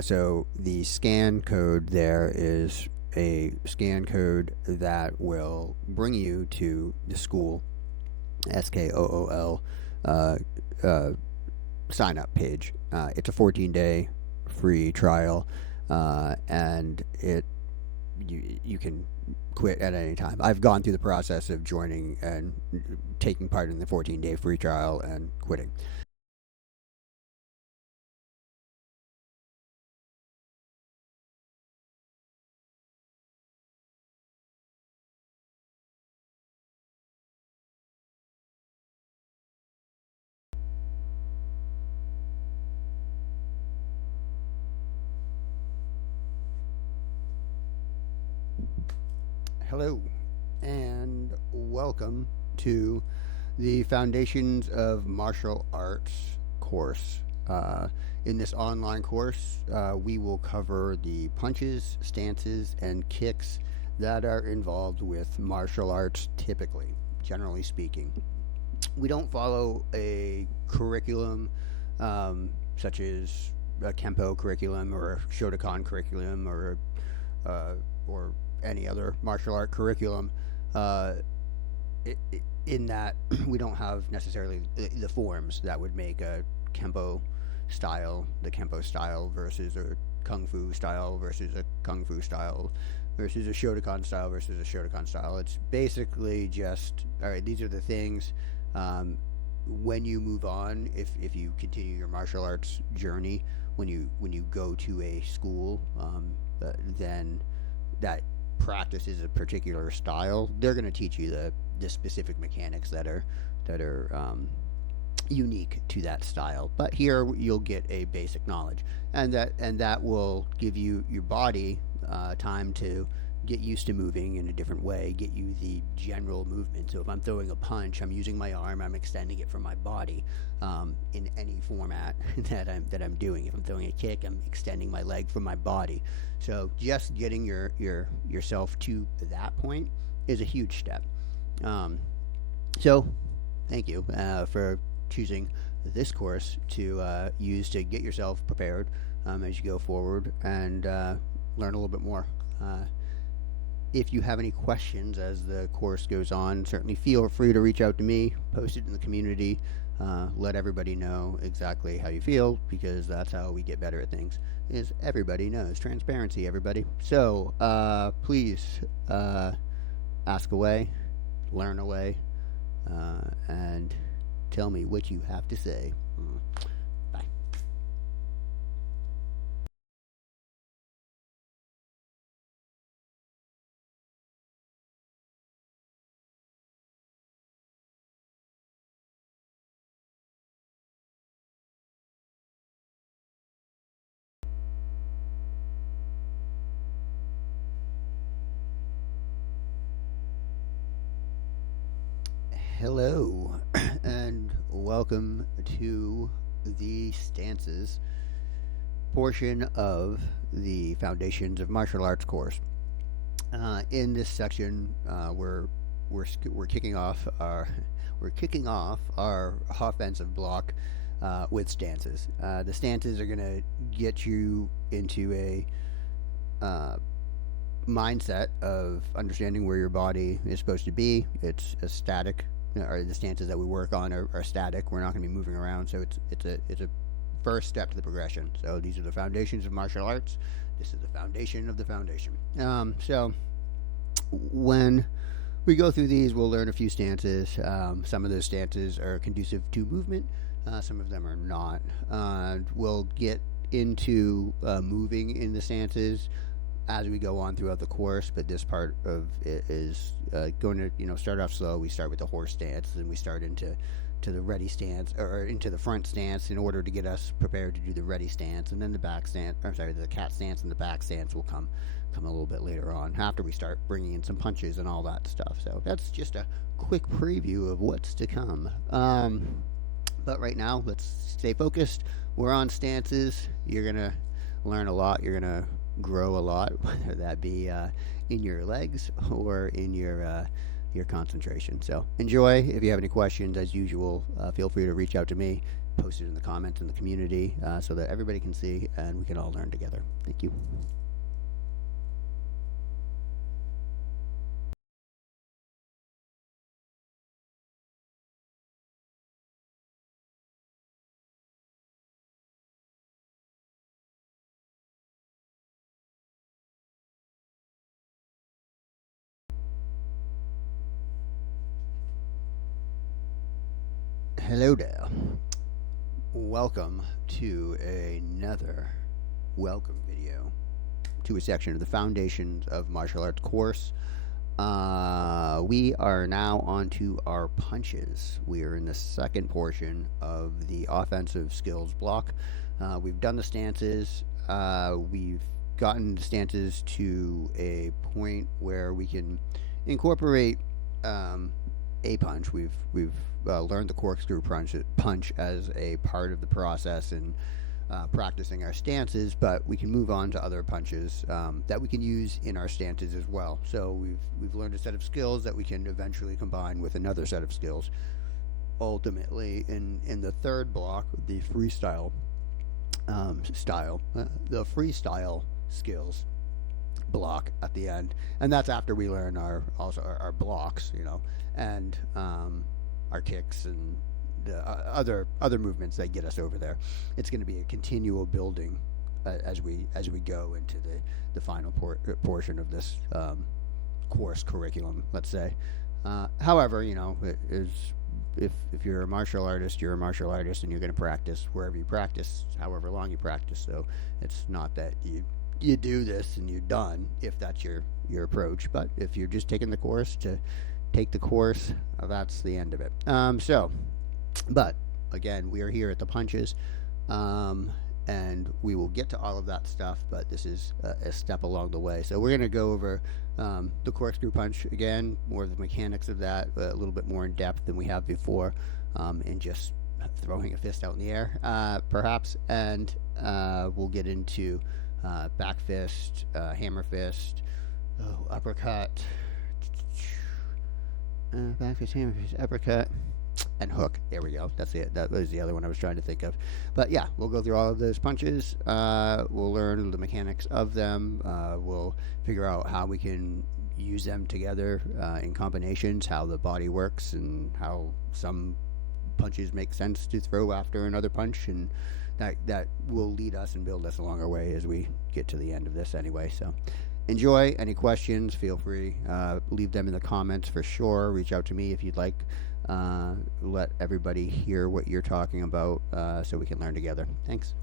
So the scan code there is a scan code that will bring you to the SKOOL, SKOOL, uh, uh, sign up page. It's a 14-day free trial, and you can quit at any time. I've gone through the process of joining and taking part in the 14-day free trial and quitting. Hello, and welcome to the Foundations of Martial Arts course. In this online course, we will cover the punches, stances, and kicks that are involved with martial arts typically, generally speaking. We don't follow a curriculum such as a Kempo curriculum or a Shotokan curriculum or any other martial art curriculum. Uh, in that we don't have necessarily the forms that would make a Kempo the Kempo style versus a Kung Fu style versus a Kung Fu style versus a Shotokan style versus a Shotokan style. It's basically just, all right, these are the things. When you move on, if you continue your martial arts journey, when you go to a school, then that practices a particular style, they're going to teach you the specific mechanics that are unique to that style. But here you'll get a basic knowledge, and that will give you your body time to get used to moving in a different way, get you the general movement. So if I'm throwing a punch, I'm using my arm, I'm extending it from my body in any format that I'm doing. If I'm throwing a kick, I'm extending my leg from my body. So just getting yourself to that point is a huge step. So thank you for choosing this course to use to get yourself prepared as you go forward and learn a little bit more. If you have any questions as the course goes on, certainly feel free to reach out to me, post it in the community, let everybody know exactly how you feel, because that's how we get better at things, is everybody knows. Transparency, everybody. So please ask away, learn away, and tell me what you have to say. Bye. Hello, and welcome to the stances portion of the Foundations of Martial Arts course. In this section, we're kicking off our we're kicking off our offensive block with stances. The stances are going to get you into a uh, mindset of understanding where your body is supposed to be. It's a static, or the stances that we work on are static. We're not going to be moving around, so it's a first step to the progression. So these are the foundations of martial arts. This is the foundation of the foundation. So when we go through these, we'll learn a few stances. Some of those stances are conducive to movement. Some of them are not. We'll get into moving in the stances as we go on throughout the course, but this part of it is going to start off slow. We start with the horse stance, then we start into the ready stance, or into the front stance, in order to get us prepared to do the ready stance, and then the back stance. I'm sorry, the cat stance and the back stance will come a little bit later on, after we start bringing in some punches and all that stuff. So that's just a quick preview of what's to come. But right now, let's stay focused. We're on stances. You're gonna learn a lot. You're gonna grow a lot, whether that be in your legs or in your concentration. So enjoy. If you have any questions, as usual, feel free to reach out to me, post it in the comments in the community so that everybody can see and we can all learn together. Thank you. Hello there. Welcome to another welcome video to a section of the Foundations of Martial Arts course. We are now on to our punches. We are in the second portion of the offensive skills block. We've done the stances. We've gotten the stances to a point where we can incorporate a punch. We've learned the corkscrew punch as a part of the process and practicing our stances, but we can move on to other punches that we can use in our stances as well. So we've learned a set of skills that we can eventually combine with another set of skills. Ultimately, in the third block, the freestyle the freestyle skills block at the end, and that's after we learn our blocks, and our kicks and the other movements that get us over there. It's going to be a continual building as we go into the final portion of this course curriculum, let's say. However, it is, if you're a martial artist, you're a martial artist, and you're going to practice wherever you practice, however long you practice. So it's not that you do this and you're done if that's your approach. But if you're just taking the course to take the course, that's the end of it. But again, we are here at the punches, and we will get to all of that stuff, but this is a step along the way. So we're going to go over the corkscrew punch again, more of the mechanics of that, a little bit more in depth than we have before, and just throwing a fist out in the air, perhaps, and we'll get into back fist, hammer fist, uppercut, back fist, hammer fist, uppercut, and hook. There we go. That's it. That was the other one I was trying to think of. But yeah, we'll go through all of those punches. We'll learn the mechanics of them. We'll figure out how we can use them together in combinations, how the body works, and how some punches make sense to throw after another punch, and that will lead us and build us along our way as we get to the end of this anyway. So enjoy. Any questions, feel free. Leave them in the comments for sure. Reach out to me if you'd like. Let everybody hear what you're talking about so we can learn together. Thanks.